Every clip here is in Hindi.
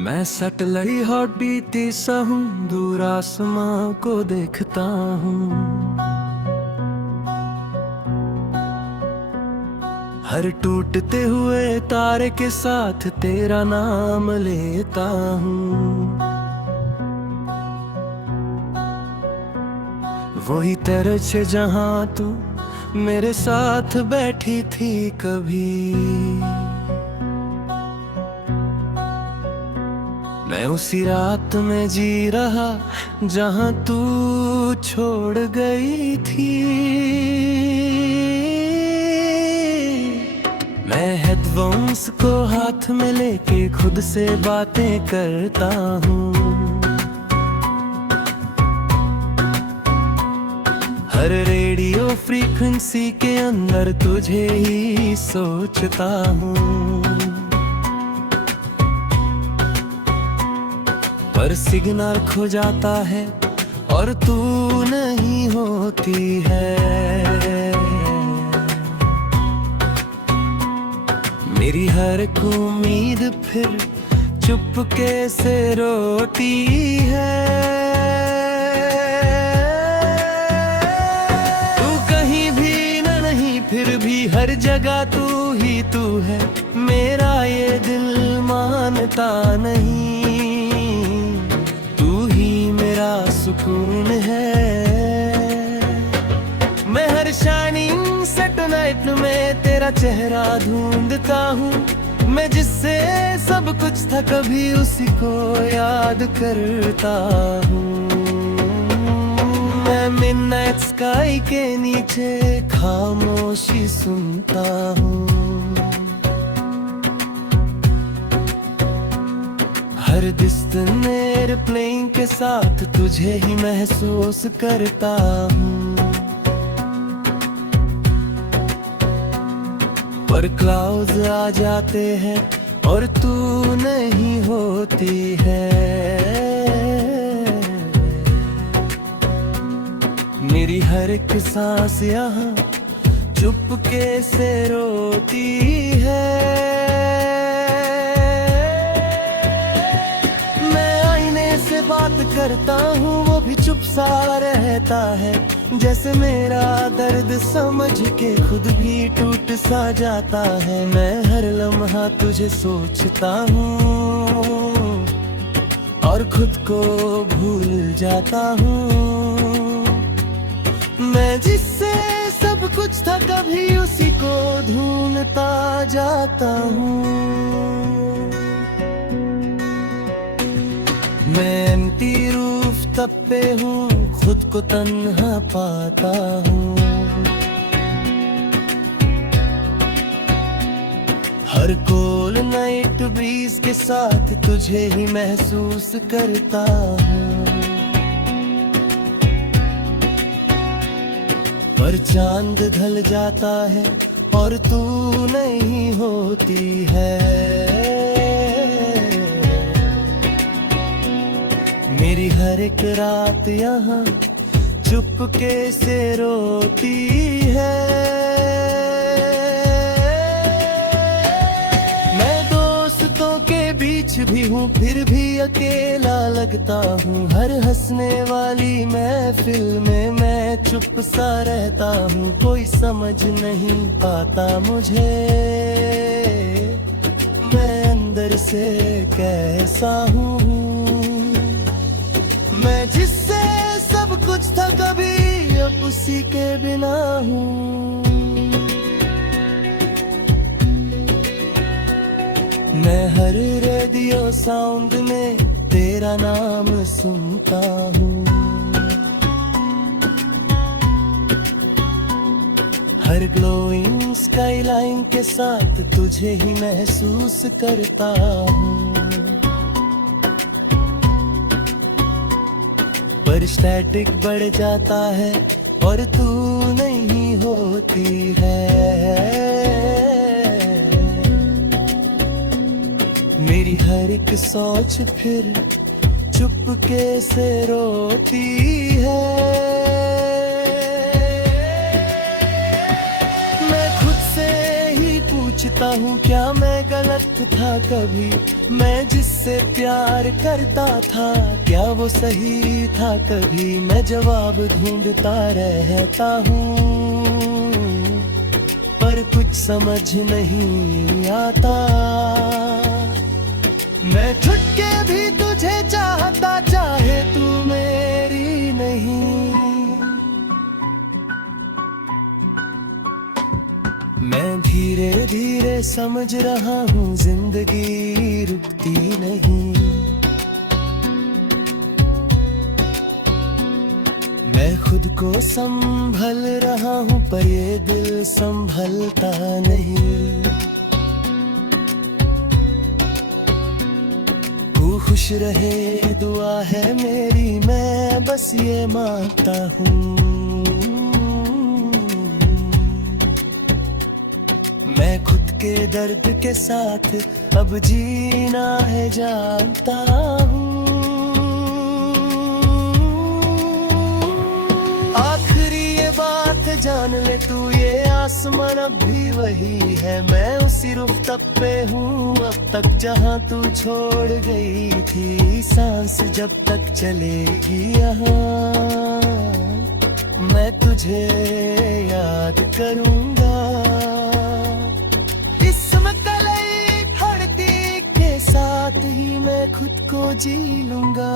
मैं सटलई हॉट बीती सा हूँ, दूर आसमां को देखता हूँ। हर टूटते हुए तारे के साथ तेरा नाम लेता हूँ। वही तेरे जहां तू मेरे साथ बैठी थी कभी, मैं उसी रात में जी रहा जहां तू छोड़ गई थी। मैं हेडफोन्स को हाथ में लेके खुद से बातें करता हूँ। हर रेडियो फ्रीक्वेंसी के अंदर तुझे ही सोचता हूँ। पर सिग्नल खो जाता है और तू नहीं होती है। मेरी हर एक उम्मीद फिर चुपके से रोती है। फिर भी हर जगह तू ही तू है, मेरा ये दिल मानता नहीं। तू ही मेरा सुकून है। मैं हर शाइनिंग सैटेलाइट में तेरा चेहरा ढूंढता हूँ। मैं जिससे सब कुछ था कभी उसी को याद करता हूँ। मैं मिडनाइट स्काई के नीचे खामोशी सुनता हूँ। हर डिस्टेंट एयरप्लेन के साथ तुझे ही महसूस करता हूँ। पर क्लाउड्स आ जाते हैं और तू नहीं होती है। मेरी हर एक सांस यहाँ चुपके से रोती है। मैं आईने से बात करता हूँ, वो भी चुप सा रहता है। जैसे मेरा दर्द समझ के खुद भी टूट सा जाता है। मैं हर लम्हा तुझे सोचता हूँ और खुद को भूल जाता हूँ। मैं जिससे सब कुछ था कभी उसी को ढूंढता जाता हूँ। मैं एम्प्टी रूफ तब पे हूँ, खुद को तन्हा पाता हूँ। हर कोल नाइट ब्रीज के साथ तुझे ही महसूस करता हूँ। पर चांद ढल जाता है और तू नहीं होती है। मेरी हर एक रात यहाँ चुपके से रोती है। मैं दोस्तों के बीच भी हूँ फिर भी अकेला लगता हूँ। हर हंसने वाली महफिल में मैं चुप सा रहता हूँ। कोई समझ नहीं पाता मुझे, मैं अंदर से कैसा हूँ। मैं जिससे सब कुछ था कभी अब उसी के बिना हूँ। मैं हर रेडियो साउंड में तेरा नाम सुनता हूँ। हर ग्लोइंग स्काईलाइन के साथ तुझे ही महसूस करता हूँ। पर स्टैटिक बढ़ जाता है और तू नहीं होती है। मेरी हर एक सोच फिर चुपके से रोती है। मैं खुद से ही पूछ सोचता हूँ क्या मैं गलत था कभी, मैं जिससे प्यार करता था क्या वो सही था कभी। मैं जवाब ढूंढता रहता हूँ पर कुछ समझ नहीं आता। मैं छुट के भी तुझे चाहता, चाहे तू मेरी नहीं। मैं धीरे धीरे समझ रहा हूँ जिंदगी रुकती नहीं। मैं खुद को संभल रहा हूँ पर ये दिल संभलता नहीं। तू खुश रहे दुआ है मेरी, मैं बस ये मांगता हूँ। मैं खुद के दर्द के साथ अब जीना है जानता हूँ। आखिरी ये बात जान ले तू, ये आसमान अब भी वही है। मैं उसी रुफ्तक पे हूँ अब तक जहाँ तू छोड़ गई थी। सांस जब तक चलेगी यहाँ मैं तुझे याद करूँगा। साथ ही मैं खुद को जी लूंगा।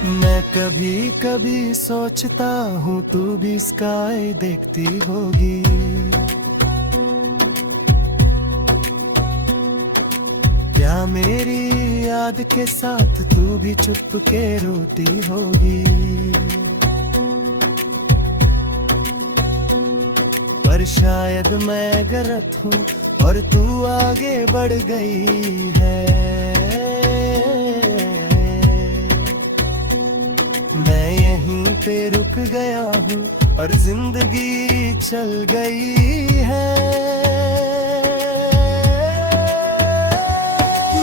मैं कभी कभी सोचता हूँ तू भी स्काई देखती होगी। क्या मेरी याद के साथ तू भी चुप के रोती होगी। पर शायद मैं गलत हूँ और तू आगे बढ़ गई है। मैं यहीं पे रुक गया हूँ और जिंदगी चल गई है।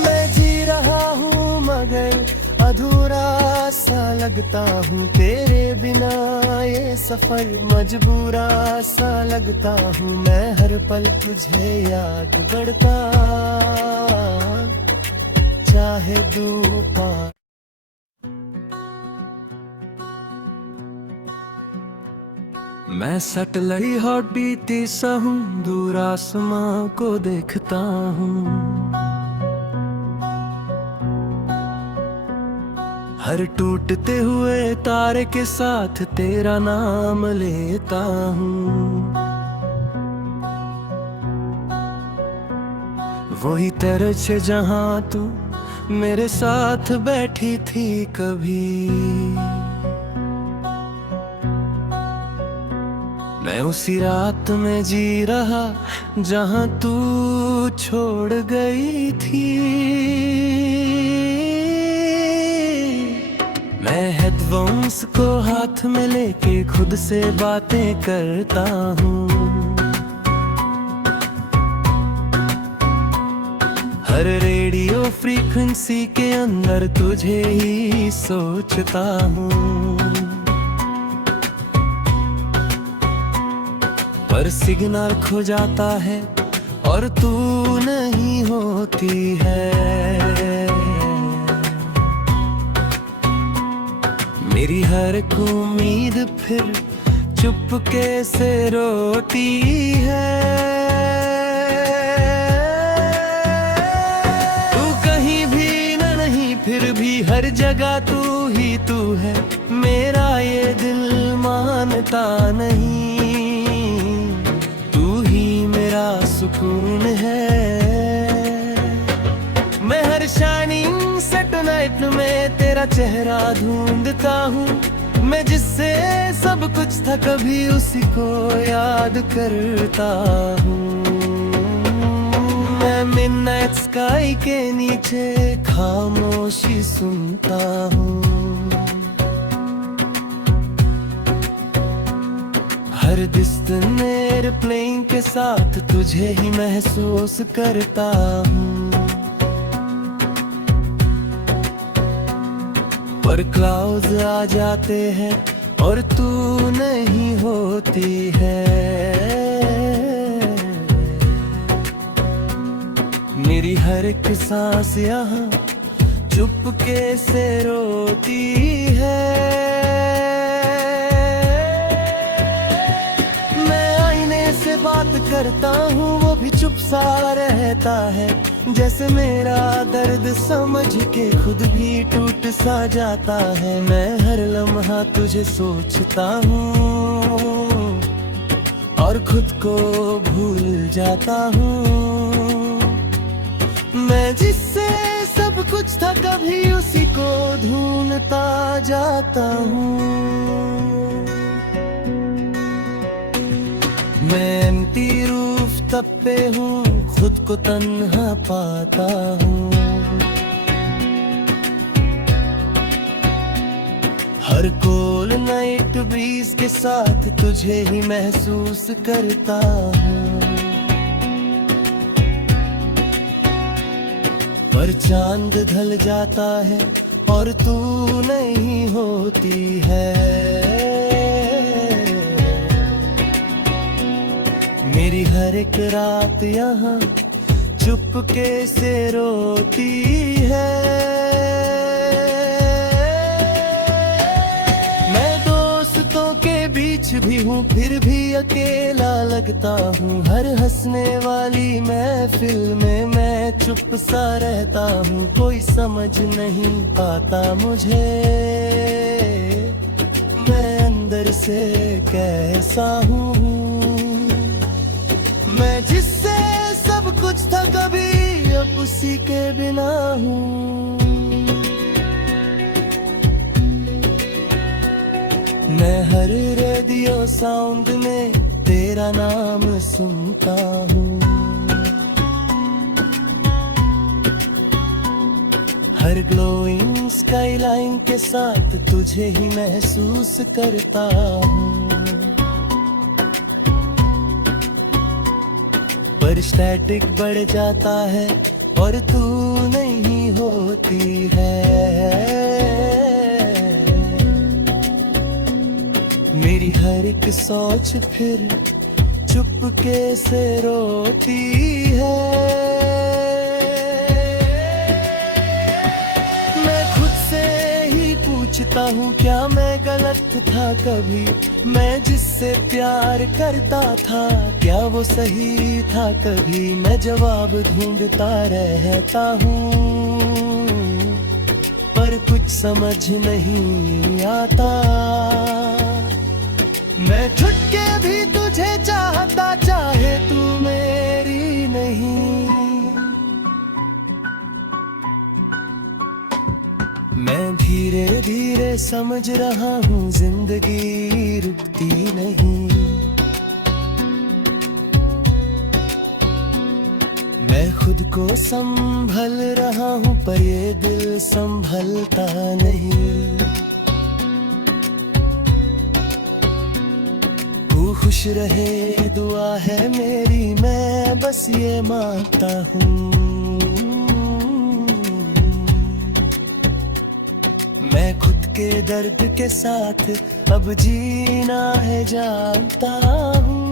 मैं जी रहा हूँ मगर अधूरा सा लगता हूँ तेरे बिना। ये सफर मजबूरा सा लगता हूँ। मैं हर पल तुझे याद करता चाहे दूर। मैं सटलई हॉट बीती सा हूँ, दूर आसमां को देखता हूँ। हर टूटते हुए तारे के साथ तेरा नाम लेता हूँ। वही तिरछे जहाँ तू मेरे साथ बैठी थी कभी। मैं उसी रात में जी रहा जहां तू छोड़ गई थी। मैं हेडफोन्स को हाथ में लेके खुद से बातें करता हूँ। हर रेडियो फ्रीक्वेंसी के अंदर तुझे ही सोचता हूँ। पर सिग्नल खो जाता है और तू नहीं होती है। मेरी हर एक उम्मीद फिर चुपके से रोती है। तू कहीं भी न नहीं फिर भी हर जगह तू ही तू है। मेरा ये दिल मानता नहीं, सुकून है। मैं हर शाइनिंग सैटेलाइट में तेरा चेहरा ढूंढता हूँ। मैं जिससे सब कुछ था कभी उसी को याद करता हूँ। मैं मिडनाइट स्काई के नीचे खामोशी सुनता हूँ। हर डिस्टेंस एयरप्लेन के साथ तुझे ही महसूस करता हूँ। पर क्लाउड्स आ जाते हैं और तू नहीं होती है। मेरी हर एक सांस यहाँ चुपके से रोती है। मैं आईने से बात करता हूँ, वो भी चुप सा रहता है। जैसे मेरा दर्द समझ के खुद भी टूट सा जाता है। मैं हर लम्हा तुझे सोचता हूँ और खुद को भूल जाता हूँ। मैं जिससे सब कुछ था कभी उसी को ढूंढता जाता हूँ। मैं एम्प्टी रूफ तब पे हूँ, खुद को तन्हा पाता हूँ। हर कोल नाइट ब्रीज के साथ तुझे ही महसूस करता हूँ। पर चांद ढल जाता है और तू नहीं होती है। मेरी हर एक रात यहाँ चुपके से रोती है। मैं दोस्तों के बीच भी हूँ, फिर भी अकेला लगता हूँ। हर हंसने वाली महफिल में मैं चुप सा रहता हूँ। कोई समझ नहीं पाता मुझे, मैं अंदर से कैसा हूँ। मैं जिससे सब कुछ था कभी अब उसी के बिना हूँ। मैं हर रेडियो साउंड में तेरा नाम सुनता हूँ। हर ग्लोइंग स्काईलाइन के साथ तुझे ही महसूस करता हूँ। पर स्टैटिक बढ़ जाता है और तू नहीं होती है। मेरी हर एक सोच फिर चुपके से रोती है। मैं खुद से ही पूछता हूँ, क्या मैं गलत था कभी? मैं जिससे प्यार करता था, क्या वो सही था कभी? मैं जवाब ढूंढता रहता हूँ, पर कुछ समझ नहीं आता। मैं छुट के भी तुझे चाहता, चाहे तू मेरी नहीं। मैं धीरे धीरे समझ रहा हूँ, जिंदगी रुकती नहीं। मैं खुद को संभल रहा हूँ, पर ये दिल संभलता नहीं। तू खुश रहे दुआ है मेरी, मैं बस ये मांगता हूँ। मैं खुद के दर्द के साथ अब जीना है जानता हूँ।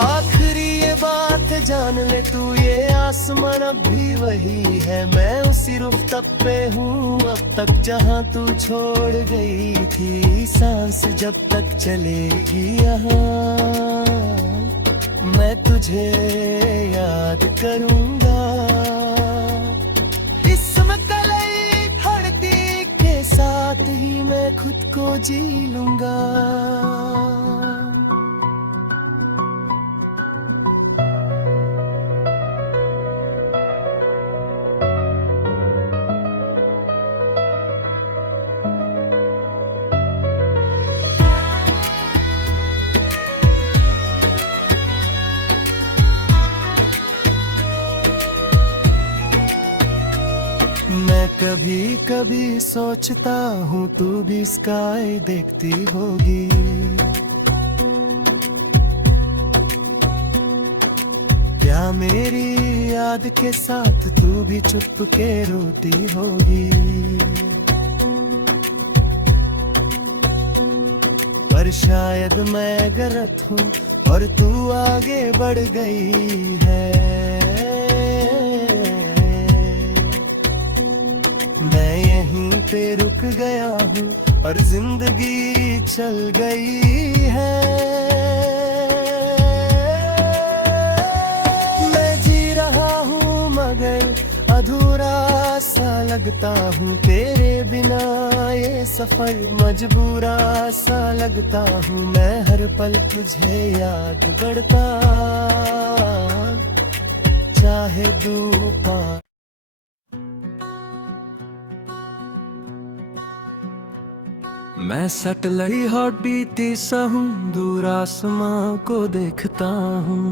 आखिरी ये बात जान ले तू, ये आसमान अब भी वही है। मैं उसी रुफ्तप पे हूँ अब तक जहाँ तू छोड़ गई थी। सांस जब तक चलेगी यहाँ, मैं तुझे याद करूँगा। इसमें कलई धरती के साथ ही मैं खुद को जी लूँगा। मैं कभी कभी सोचता हूँ तू भी स्काई देखती होगी। क्या मेरी याद के साथ तू भी चुप के रोती होगी। पर शायद मैं गलत हूँ और तू आगे बढ़ गई है। मैं यहीं पे रुक गया हूँ और जिंदगी चल गई है। मैं जी रहा हूँ मगर अधूरा सा लगता हूँ तेरे बिना, ये सफर मजबूरा सा लगता हूँ। मैं हर पल तुझे याद करता, चाहे दूर। मैं सटलई हॉट बीती सा हूँ, दूर आसमां को देखता हूँ।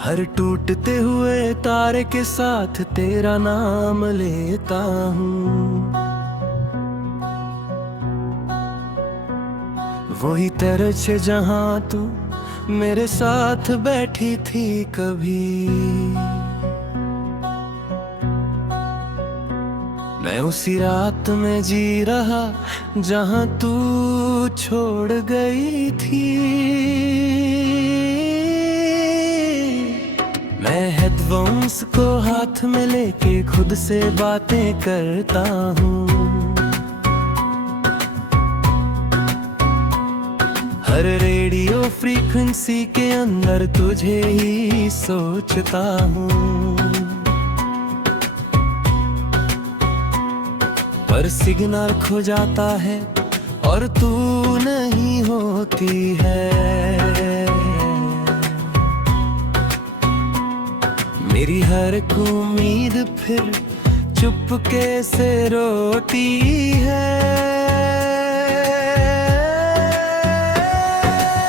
हर टूटते हुए तारे के साथ तेरा नाम लेता हूँ। वही तरह जहाँ तू मेरे साथ बैठी थी कभी। मैं उसी रात में जी रहा जहाँ तू छोड़ गई थी। मैं हेडफोन्स को हाथ में लेके खुद से बातें करता हूँ। हर रेडियो फ्रीक्वेंसी के अंदर तुझे ही सोचता हूँ। पर सिग्नल खो जाता है और तू नहीं होती है। मेरी हर एक उम्मीद फिर चुपके से रोती है।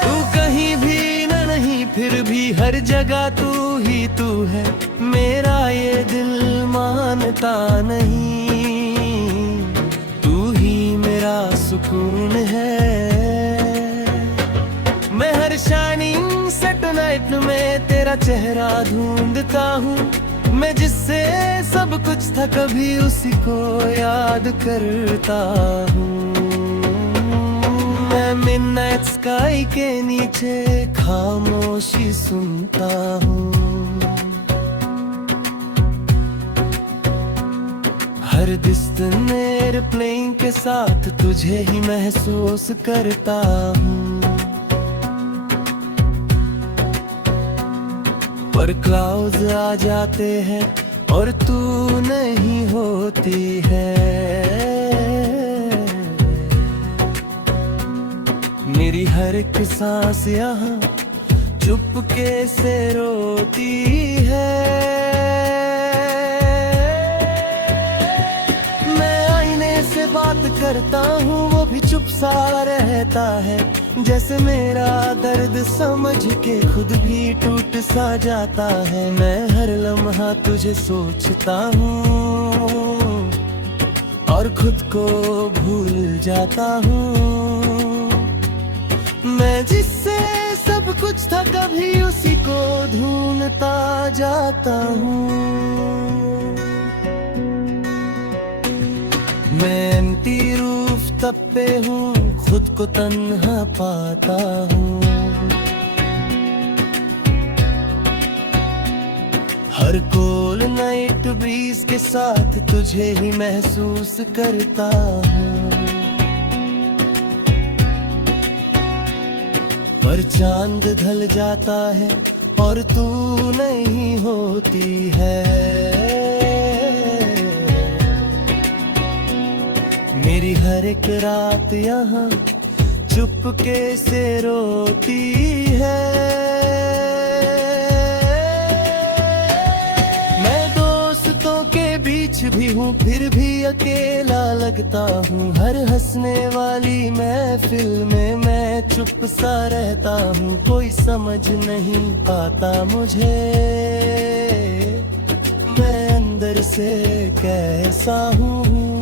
तू कहीं भी न नहीं फिर भी हर जगह तू ही तू है। मेरा ये दिल मानता नहीं, तू ही मेरा सुकून है। मैं हर शाइनिंग सैटेलाइट में तेरा चेहरा ढूंढता हूँ। मैं जिससे सब कुछ था कभी उसी को याद करता हूँ। मैं मिडनाइट स्काई के नीचे खामोशी सुनता हूँ। हर डिस्टेंट एयरप्लेन के साथ तुझे ही महसूस करता हूँ। पर क्लाउड्स आ जाते हैं और तू नहीं होती है। मेरी हर एक सांस यहाँ चुपके से रोती है। मैं आईने से बात करता हूँ, वो भी चुप सा रहता है। जैसे मेरा दर्द समझ के खुद भी टूट सा जाता है। मैं हर लम्हा तुझे सोचता हूँ और खुद को भूल जाता हूँ। मैं जिससे सब कुछ था कभी उसी को ढूंढता जाता हूँ। मैं एम्प्टी रूफ तब पे हूँ, खुद को तन्हा पाता हूँ। हर कोल नाइट ब्रीज के साथ तुझे ही महसूस करता हूँ। पर चांद ढल जाता है और तू नहीं होती है। मेरी हर एक रात यहाँ चुपके से रोती है। मैं दोस्तों के बीच भी हूँ फिर भी अकेला लगता हूँ। हर हंसने वाली महफिल में मैं चुप सा रहता हूँ। कोई समझ नहीं पाता मुझे। मैं अंदर से कैसा हूँ।